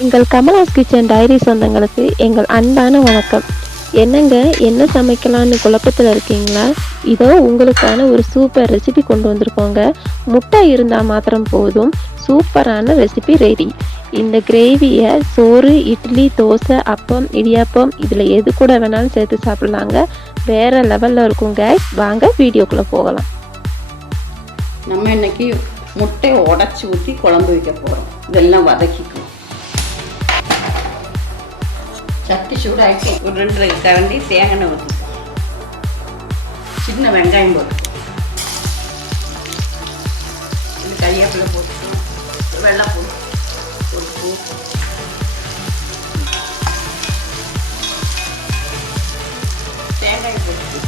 எங்கள் Kamala's kitchen diary சொந்தங்களுக்கு எங்கள் அன்பான வணக்கம். என்னங்க, என்ன சமைக்கலான்னு குழப்பத்தில் இருக்கீங்களா? இதோ உங்களுக்கான ஒரு சூப்பர் ரெசிபி கொண்டு வந்திருக்கோங்க. முட்டை இருந்தால் மாத்திரம் போதும், சூப்பரான ரெசிபி ரெடி. இந்த கிரேவியை சோறு, இட்லி, தோசை, அப்பம், இடியாப்பம் இதில் எது கூட வேணாலும் சேர்த்து சாப்பிட்லாங்க. வேறு லெவலில் இருக்குங்க. வாங்க வீடியோக்குள்ளே போகலாம். நம்ம இன்னைக்கு முட்டையை உடச்சி ஊற்றி குழம்பு வைக்க போகிறோம். இதெல்லாம் வதக்கிக்கும். சட்டி சூடாக்கி ஒரு 2 கரண்டி தேங்காய் ஊற்றிக்கும். சின்ன வெங்காயம் போட்டுக்கும். இது கறிவேப்பிலை போட்டுக்கும். வெள்ளைப்பூ போட்டுக்கும். தேங்காய் போட்டுக்கும்.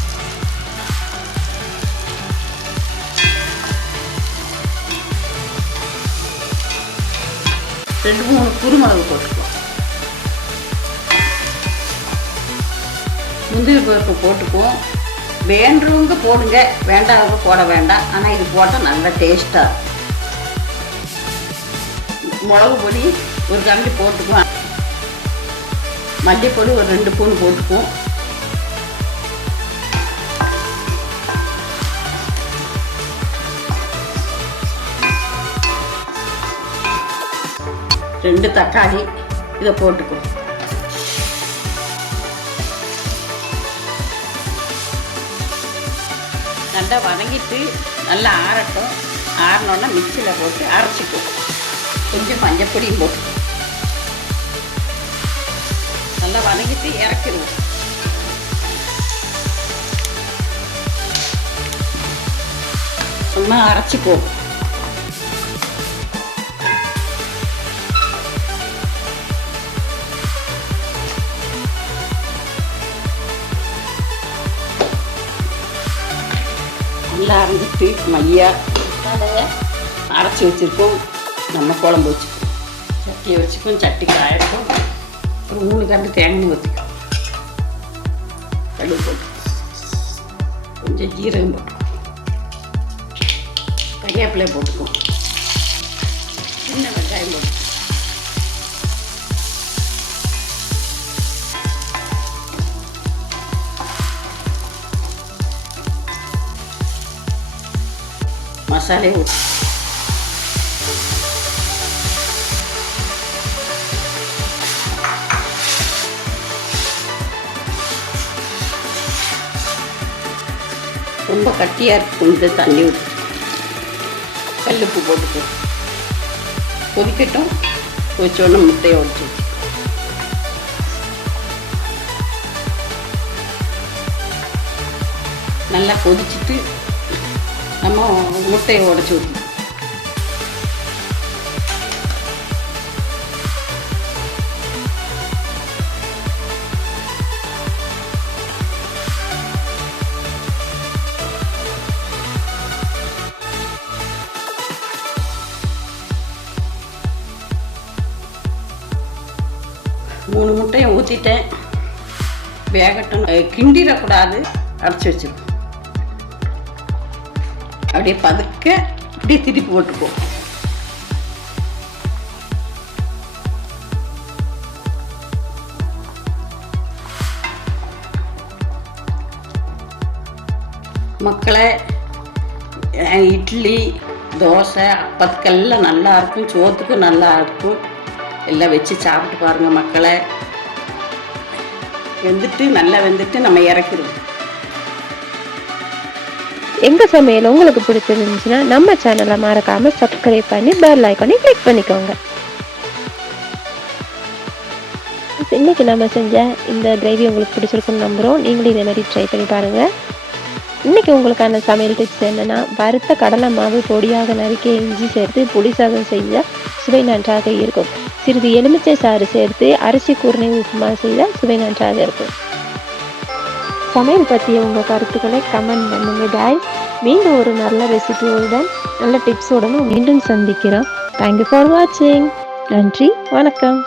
ரெண்டு 3 குருமிளகு போட்டுக்கலாம். முந்திரி பருப்பு போட்டுக்குவோம். வேண்டுறவங்க போடுங்க, வேண்டாதவங்க போட வேண்டாம். ஆனால் இது போட்டால் நல்லா டேஸ்ட்டாக இருக்கும். மிளகு பொடி ஒரு கரண்டி போட்டுக்குவோம். மல்லிப்பொடி ஒரு 2 ஸ்பூன் போட்டுக்குவோம். ரெண்டு தக்காளி இதை போட்டுக்குவோம். நல்லா வதங்கிட்டு நல்லா ஆறட்டும். ஆறினோன்னா மிக்சியில் போட்டு அரைச்சிக்கும். கொஞ்சம் மஞ்சப்பொடியும் போட்டு நல்லா வதங்கிட்டு இறக்கிடுவோம். சும்மா அரைச்சிக்குவோம். நல்லா அரைஞ்சிட்டு மையாக அரைச்சி வச்சுருக்கோம். நம்ம குழம்பு வச்சுக்கோம். சட்டியை வச்சுக்கோம். சட்டி காயட்டும். ஒரு 3 கரண்டி தேங்காய் ஊற்றிக்கும். கடுகு போட்டு கொஞ்சம் ஜீரகம் போட்டுக்கும். கறிவேப்பிலை போட்டுக்கும். சின்ன வெங்காயம் போட்டுக்கும். மசாலே ஊற்றி ரொம்ப கட்டியாக இருக்கு. கொஞ்சம் தண்ணி ஊற்றி கல்லுப்பு போட்டுக்கோ. கொதிக்கட்டும். கொதிச்சோடனே முட்டையை உடச்சி வச்சு நல்லா கொதிச்சுட்டு நம்ம முட்டையை உடச்சி ஊற்றி 3 முட்டையை ஊற்றிட்டேன். வேகட்டும். கிண்டிடக்கூடாது. அரைச்சி வச்சிருக்கோம். அப்படியே பதுக்க இப்படியே திருப்பி போட்டுக்குவோம். மக்களை இட்லி, தோசை, அப்பத்துக்கெல்லாம் நல்லா இருக்கும். சோத்துக்கும் நல்லா இருக்கும். எல்லாம் வச்சு சாப்பிட்டு பாருங்கள் மக்களை. நல்லா வெந்துட்டு நம்ம இறக்கிடுவோம். எங்கள் சமையல் உங்களுக்கு பிடிச்சிருந்துச்சுன்னா நம்ம சேனலை மறக்காமல் சப்ஸ்கிரைப் பண்ணி பெல் ஐக்கானை கிளிக் பண்ணிக்கோங்க. இன்றைக்கி நம்ம செஞ்ச இந்த கிரேவி உங்களுக்கு பிடிச்சிருக்குன்னு நம்புகிறோம். நீங்களும் இதே மாதிரி ட்ரை பண்ணி பாருங்கள். இன்றைக்கி உங்களுக்கான சமையல் டிப்ஸ் என்னென்னா, வறுத்த கடலை மாவு பொடியாக நறுக்கி இஞ்சி சேர்த்து புளி சாதம் செய்தால் சுவை நன்றாக இருக்கும். சிறிது எலுமிச்சை சாறு சேர்த்து அரிசி கூர்ணை உப்புமா செய்தால் சுவை நன்றாக இருக்கும். சமையல் பற்றிய உங்கள் கருத்துக்களை கமெண்ட் பண்ணுங்கள் guys. மீண்டும் ஒரு நல்ல ரெசிபியுடன் நல்ல டிப்ஸோடனும் மீண்டும் சந்திக்கிறோம். தேங்க்யூ ஃபார் வாட்சிங். நன்றி, வணக்கம்.